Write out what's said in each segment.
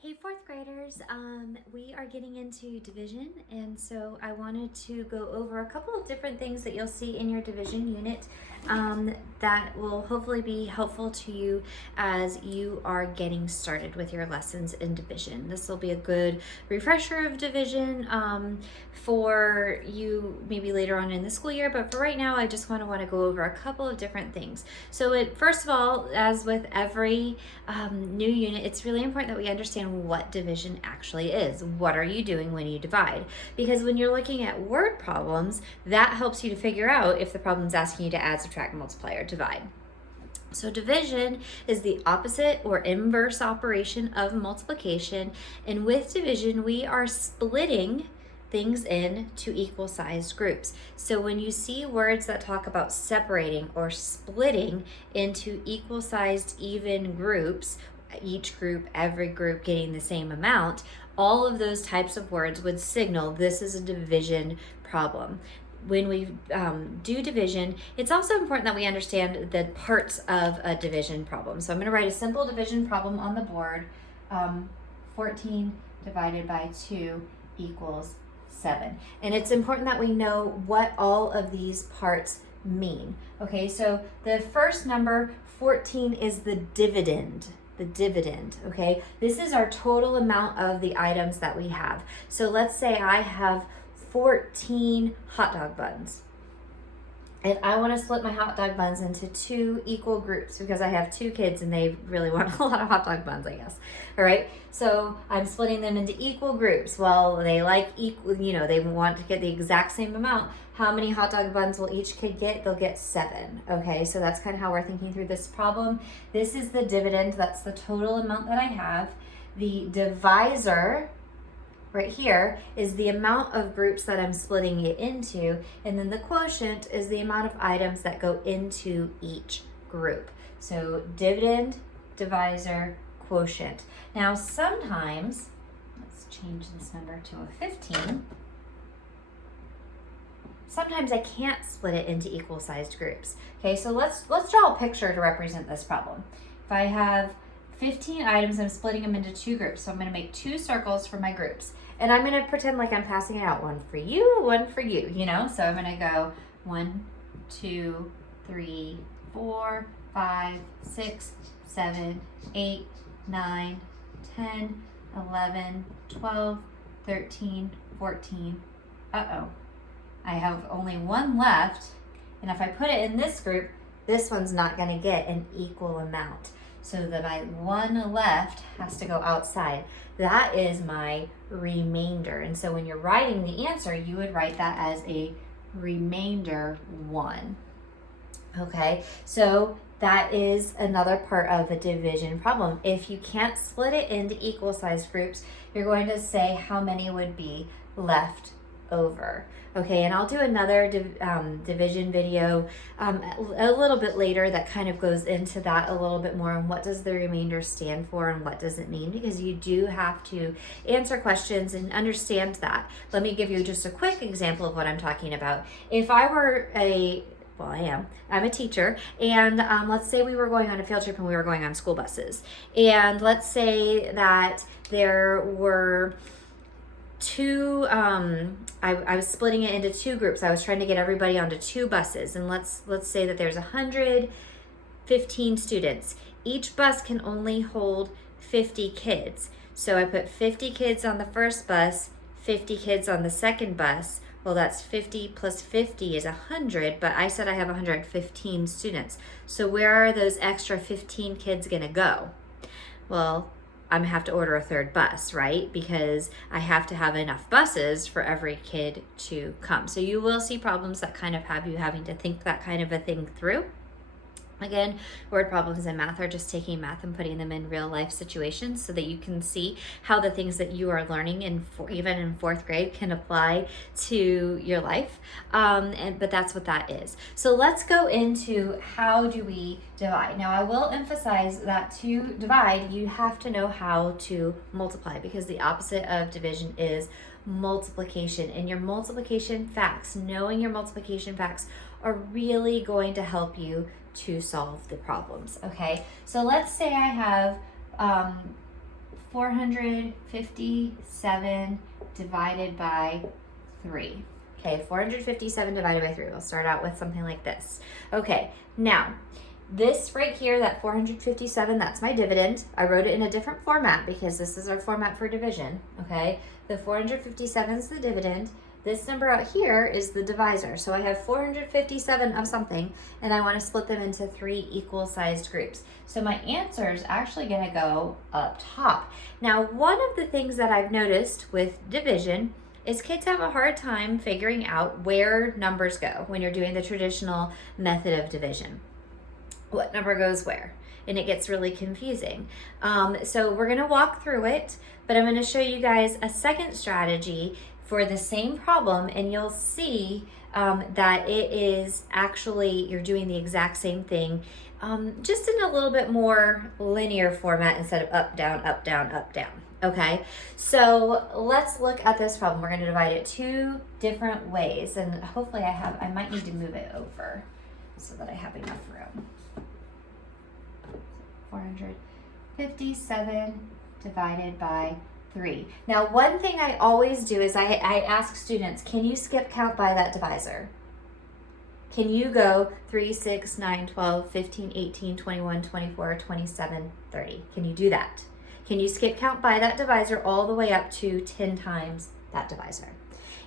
Hey, fourth graders, we are getting into division, and so I wanted to go over a couple of different things that you'll see in your division unit that will hopefully be helpful to you as you are getting started with your lessons in division. This will be a good refresher of division for you maybe later on in the school year, but for right now, I just want to go over a couple of different things. So first of all, as with every new unit, it's really important that we understand what division actually is. What are you doing when you divide? Because when you're looking at word problems, that helps you to figure out if the problem's asking you to add, subtract, multiply, or divide. So division is the opposite or inverse operation of multiplication. And with division, we are splitting things into equal sized groups. So when you see words that talk about separating or splitting into equal sized even groups, each group, every group getting the same amount, all of those types of words would signal this is a division problem. When we do division, it's also important that we understand the parts of a division problem. So I'm going to write a simple division problem on the board. 14 divided by 2 equals 7. And it's important that we know what all of these parts mean. Okay, so the first number, 14, is the dividend. Okay? This is our total amount of the items that we have. So let's say I have 14 hot dog buns. And I want to split my hot dog buns into 2 equal groups because I have 2 kids and they really want a lot of hot dog buns, I guess. All right. So I'm splitting them into equal groups. Well, they like equal, they want to get the exact same amount. How many hot dog buns will each kid get? They'll get 7. Okay. So that's kind of how we're thinking through this problem. This is the dividend. That's the total amount that I have. The divisor right here is the amount of groups that I'm splitting it into, and then the quotient is the amount of items that go into each group. So dividend, divisor, quotient. Now sometimes, let's change this number to a 15. Sometimes I can't split it into equal sized groups. Okay, so let's draw a picture to represent this problem. If I have 15 items, I'm splitting them into 2 groups. So I'm going to make 2 circles for my groups. And I'm going to pretend like I'm passing it out. One for you, one for you, So I'm going to go 1, 2, 3, 4, 5, 6, 7, 8, 9, 10, 11, 12, 13, 14. Uh-oh. I have only 1 left. And if I put it in this group, this one's not going to get an equal amount. So that my 1 left has to go outside. That is my remainder. And so when you're writing the answer, you would write that as a remainder 1. Okay, so that is another part of the division problem. If you can't split it into equal sized groups, you're going to say how many would be left over. Okay, and I'll do another division video a little bit later that kind of goes into that a little bit more, and what does the remainder stand for and what does it mean, because you do have to answer questions and understand that. Let me give you just a quick example of what I'm talking about. If I were I'm a teacher, and let's say we were going on a field trip and we were going on school buses, and let's say that there were 2, I was splitting it into 2 groups. I was trying to get everybody onto 2 buses, and let's say that there's 115 students. Each bus can only hold 50 kids. So I put 50 kids on the first bus, 50 kids on the second bus. Well, that's 50 plus 50 is 100, but I said I have 115 students. So where are those extra 15 kids gonna go? Well, I'm gonna have to order a 3rd bus, right? Because I have to have enough buses for every kid to come. So you will see problems that kind of have you having to think that kind of a thing through. Again, word problems in math are just taking math and putting them in real life situations so that you can see how the things that you are learning even in 4th grade can apply to your life. But that's what that is. So let's go into how do we divide. Now I will emphasize that to divide, you have to know how to multiply, because the opposite of division is multiplication. And your multiplication facts, knowing your multiplication facts, are really going to help you to solve the problems. Okay, so let's say I have 457 divided by 3. Okay, 457 divided by 3. We'll start out with something like this. Okay, now, this right here, that 457, that's my dividend. I wrote it in a different format because this is our format for division, okay? The 457 is the dividend. This number out here is the divisor. So I have 457 of something, and I want to split them into 3 equal-sized groups. So my answer is actually going to go up top. Now, one of the things that I've noticed with division is kids have a hard time figuring out where numbers go when you're doing the traditional method of division. What number goes where? And it gets really confusing. So we're going to walk through it, but I'm going to show you guys a second strategy for the same problem, and you'll see that it is actually, you're doing the exact same thing, just in a little bit more linear format instead of up, down, up, down, up, down. Okay, so let's look at this problem. We're going to divide it 2 different ways, and hopefully I might need to move it over so that I have enough room. 457 divided by 3. Now, one thing I always do is I ask students, can you skip count by that divisor? Can you go 3, 6, 9, 12, 15, 18, 21, 24, 27, 30? Can you do that? Can you skip count by that divisor all the way up to 10 times that divisor?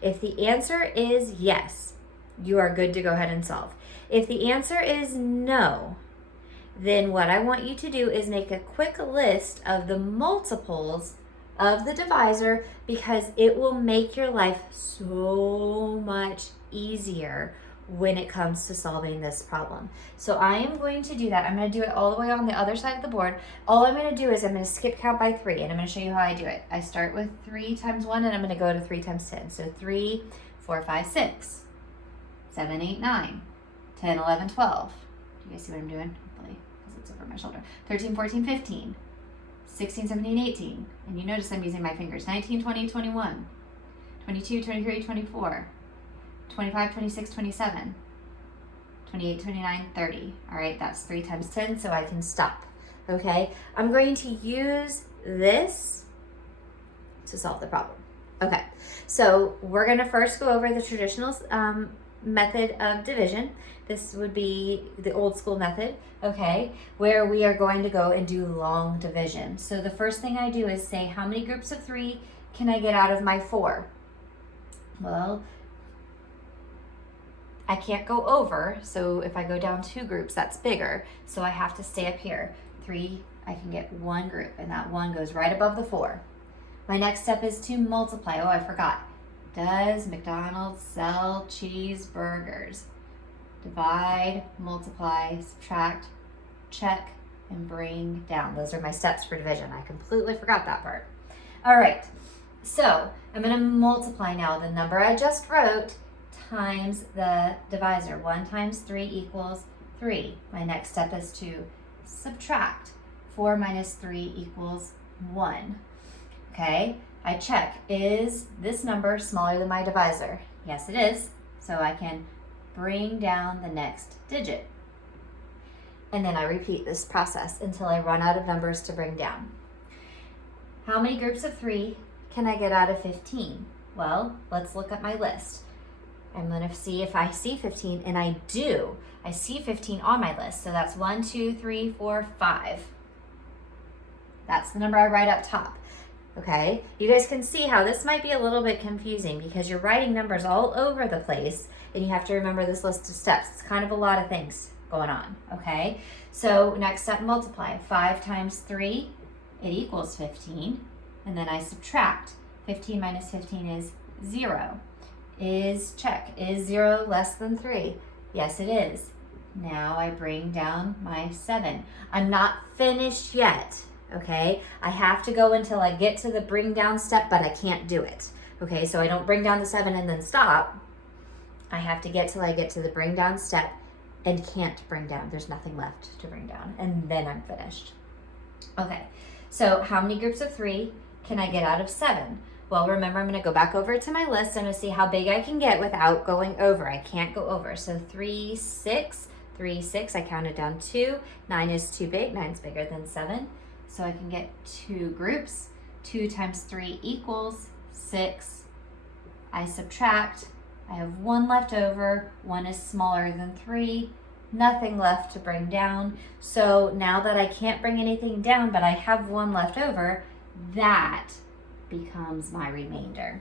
If the answer is yes, you are good to go ahead and solve. If the answer is no, then what I want you to do is make a quick list of the multiples of the divisor, because it will make your life so much easier when it comes to solving this problem. So I am going to do that. I'm going to do it all the way on the other side of the board. All I'm going to do is I'm going to skip count by 3, and I'm going to show you how I do it. I start with 3 times 1, and I'm going to go to 3 times 10. So 3, 4, 5, 6, 7, 8, 9, 10, 11, 12. Do you guys see what I'm doing? Hopefully, because it's over my shoulder. 13, 14, 15. 16, 17, 18, and you notice I'm using my fingers. 19, 20, 21, 22, 23, 24, 25, 26, 27, 28, 29, 30. All right, that's 3 times 10, so I can stop. Okay, I'm going to use this to solve the problem. Okay, so we're going to first go over the traditional method of division. This would be the old school method, okay, where we are going to go and do long division. So the first thing I do is say, how many groups of 3 can I get out of my 4? Well, I can't go over, so if I go down 2 groups, that's bigger. So I have to stay up here. 3, I can get 1 group, and that 1 goes right above the 4. My next step is to multiply. Oh, I forgot. Does McDonald's sell cheeseburgers? Divide, multiply, subtract, check, and bring down. Those are my steps for division. I completely forgot that part. All right, so I'm going to multiply now the number I just wrote times the divisor. 1 times 3 equals 3. My next step is to subtract. 4 minus 3 equals 1. Okay, I check. Is this number smaller than my divisor? Yes, it is. So I can bring down the next digit. And then I repeat this process until I run out of numbers to bring down. How many groups of 3 can I get out of 15? Well, let's look at my list. I'm going to see if I see 15, and I do. I see 15 on my list. So that's 1, 2, 3, 4, 5. That's the number I write up top. Okay, you guys can see how this might be a little bit confusing because you're writing numbers all over the place, and you have to remember this list of steps. It's kind of a lot of things going on, okay? So next step, multiply. 5 times 3, it equals 15, and then I subtract. 15 minus 15 is 0. Is 0 less than 3? Yes, it is. Now I bring down my 7. I'm not finished yet. Okay, I have to go until I get to the bring down step, but I can't do it. Okay, so I don't bring down the 7 and then stop. I have to get till I get to the bring down step and can't bring down. There's nothing left to bring down, and then I'm finished. Okay, so how many groups of 3 can I get out of 7? Well, remember, I'm going to go back over to my list and see how big I can get without going over. I can't go over. So 3, 6, 3, 6. I counted down 2. 9 is too big. 9's bigger than 7. So I can get 2 groups. 2 times 3 equals 6. I subtract. I have 1 left over. 1 is smaller than 3. Nothing left to bring down. So now that I can't bring anything down, but I have 1 left over, that becomes my remainder.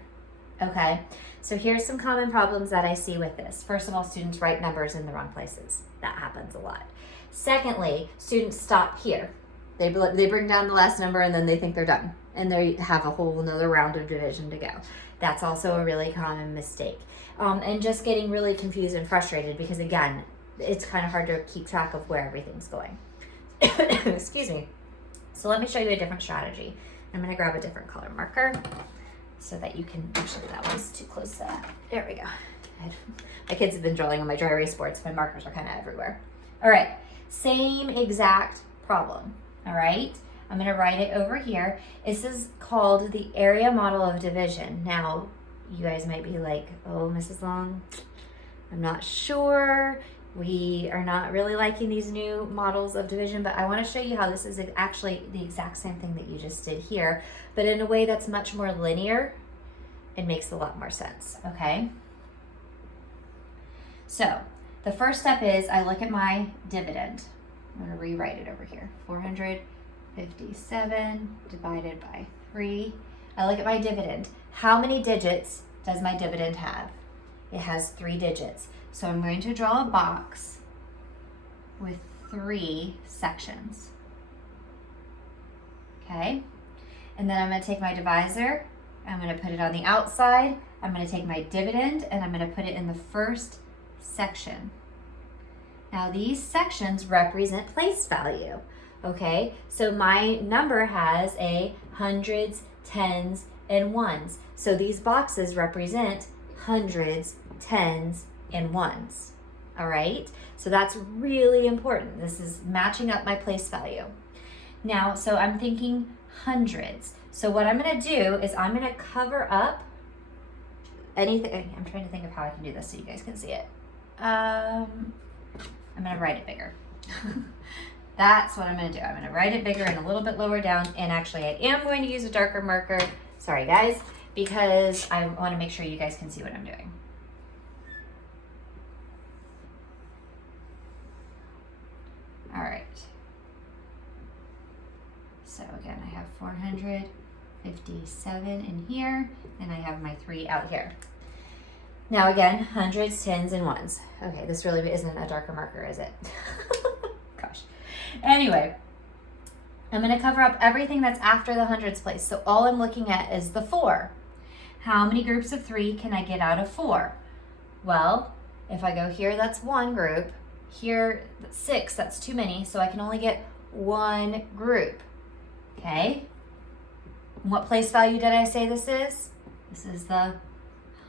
Okay, so here's some common problems that I see with this. First of all, students write numbers in the wrong places. That happens a lot. Secondly, students stop here. They bring down the last number and then they think they're done. And they have a whole another round of division to go. That's also a really common mistake. And just getting really confused and frustrated because, again, it's kind of hard to keep track of where everything's going. Excuse me. So let me show you a different strategy. I'm going to grab a different color marker so that you can, actually that one's too close to that. There we go. My kids have been drawing on my dry erase board, so my markers are kind of everywhere. All right, same exact problem, all right? I'm gonna write it over here. This is called the area model of division. Now, you guys might be like, oh, Mrs. Long, I'm not sure. We are not really liking these new models of division, but I want to show you how this is actually the exact same thing that you just did here, but in a way that's much more linear. It makes a lot more sense, okay? So the first step is I look at my dividend. I'm going to rewrite it over here. 457 divided by 3. I look at my dividend. How many digits does my dividend have? It has 3 digits. So I'm going to draw a box with 3 sections. Okay? And then I'm going to take my divisor. I'm going to put it on the outside. I'm going to take my dividend and I'm going to put it in the first section. Now these sections represent place value. Okay? So my number has a hundreds, tens, and ones. So these boxes represent hundreds, tens, and ones. All right? So that's really important. This is matching up my place value. Now, so I'm thinking hundreds. So what I'm going to do is I'm going to cover up anything. I'm trying to think of how I can do this so you guys can see it. I'm going to write it bigger. That's what I'm going to do. I'm going to write it bigger and a little bit lower down. And actually, I am going to use a darker marker. Sorry, guys, because I want to make sure you guys can see what I'm doing. All right. So again, I have 457 in here, and I have my 3 out here. Now again, hundreds, tens, and ones. Okay, this really isn't a darker marker, is it? Gosh. Anyway, I'm going to cover up everything that's after the hundreds place. So all I'm looking at is the 4. How many groups of 3 can I get out of 4? Well, if I go here, that's 1 group. Here, 6, that's too many, so I can only get 1 group. Okay? And what place value did I say this is? This is the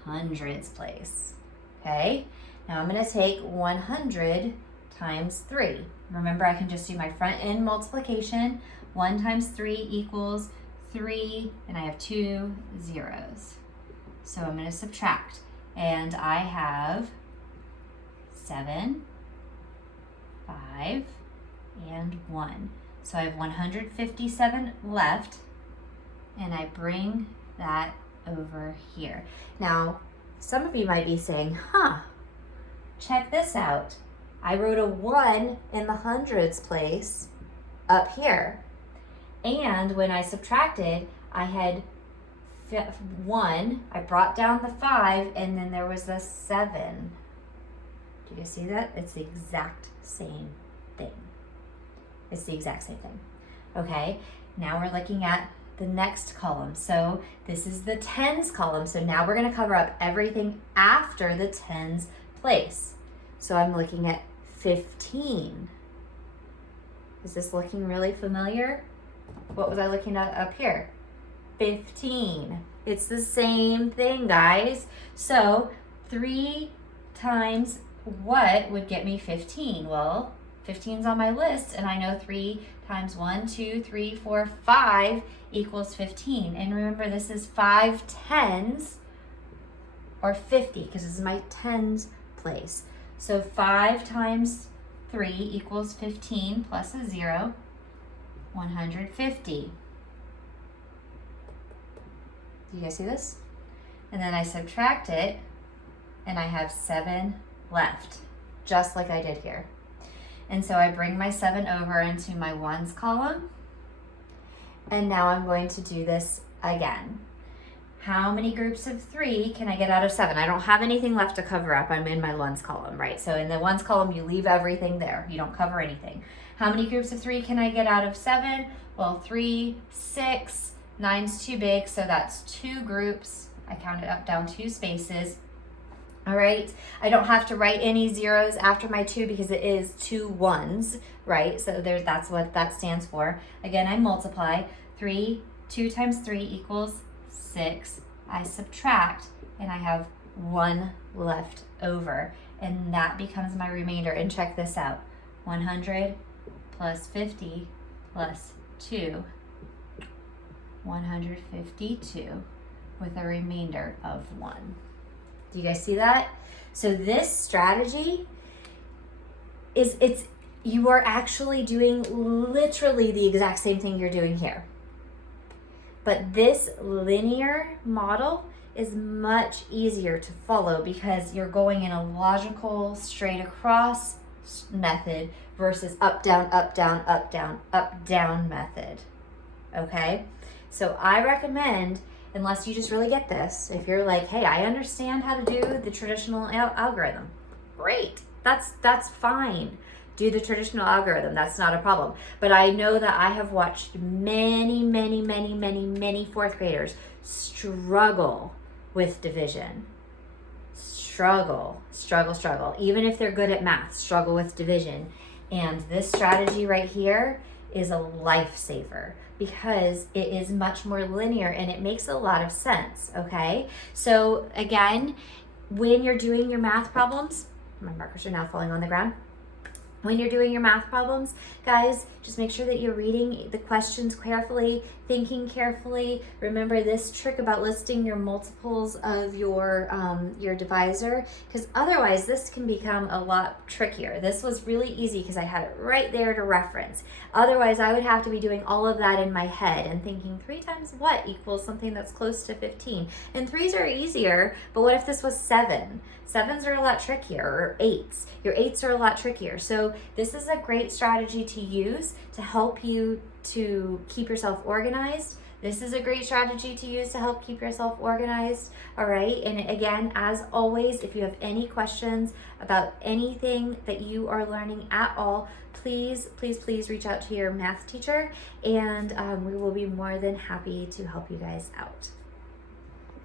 hundreds place. Okay? Now I'm going to take 100 times 3. Remember, I can just do my front end multiplication. 1 times 3 equals 3, and I have 2 zeros. So I'm going to subtract, and I have 7, 5, and 1. So I have 157 left, and I bring that over here. Now, some of you might be saying, check this out. I wrote a 1 in the hundreds place up here. And when I subtracted, I had 1, I brought down the 5, and then there was a 7. Do you see that? It's the exact same thing. It's the exact same thing. Okay, now we're looking at the next column. So this is the tens column. So now we're going to cover up everything after the tens place. So I'm looking at 15. Is this looking really familiar? What was I looking at up here? 15. It's the same thing, guys. So 3 times what would get me 15? Well, 15's on my list, and I know 3 times 1, 2, 3, 4, 5 equals 15. And remember, this is 5 tens, or 50, because this is my tens place. So 5 times 3 equals 15 plus a 0, 150. Do you guys see this? And then I subtract it, and I have 7 left, just like I did here. And so I bring my 7 over into my ones column, and now I'm going to do this again. How many groups of 3 can I get out of 7? I don't have anything left to cover up. I'm in my ones column, right? So in the ones column, you leave everything there. You don't cover anything. How many groups of 3 can I get out of 7? Well, 3, 6, 9's too big, so that's 2 groups. I counted up down 2 spaces. All right, I don't have to write any zeros after my 2 because it is 2 ones, right? So that's what that stands for. Again, I multiply. 2 times 3 equals 6. I subtract, and I have 1 left over, and that becomes my remainder. And check this out. 100 plus 50 plus 2, 152, with a remainder of 1. Do you guys see that? So this strategy you are actually doing literally the exact same thing you're doing here. But this linear model is much easier to follow because you're going in a logical straight across method versus up, down, up, down, up, down, up, down method. Okay? So I recommend, unless you just really get this, if you're like, hey, I understand how to do the traditional algorithm, great. That's fine. Do the traditional algorithm. That's not a problem. But I know that I have watched many, many, many, many, many 4th graders struggle with division. Struggle. Even if they're good at math, struggle with division. And this strategy right here is a lifesaver because it is much more linear and it makes a lot of sense, okay? So again, when you're doing your math problems, my markers are now falling on the ground. When you're doing your math problems, guys, just make sure that you're reading the questions carefully, thinking carefully. Remember this trick about listing your multiples of your divisor, because otherwise this can become a lot trickier. This was really easy because I had it right there to reference. Otherwise, I would have to be doing all of that in my head and thinking 3 times what equals something that's close to 15. And 3s are easier, but what if this was 7? 7s are a lot trickier, or 8s. Your 8s are a lot trickier. So this is a great strategy to use to help you to keep yourself organized. This is a great strategy to use to help keep yourself organized, all right? And again, as always, if you have any questions about anything that you are learning at all, please, please, please reach out to your math teacher, and we will be more than happy to help you guys out.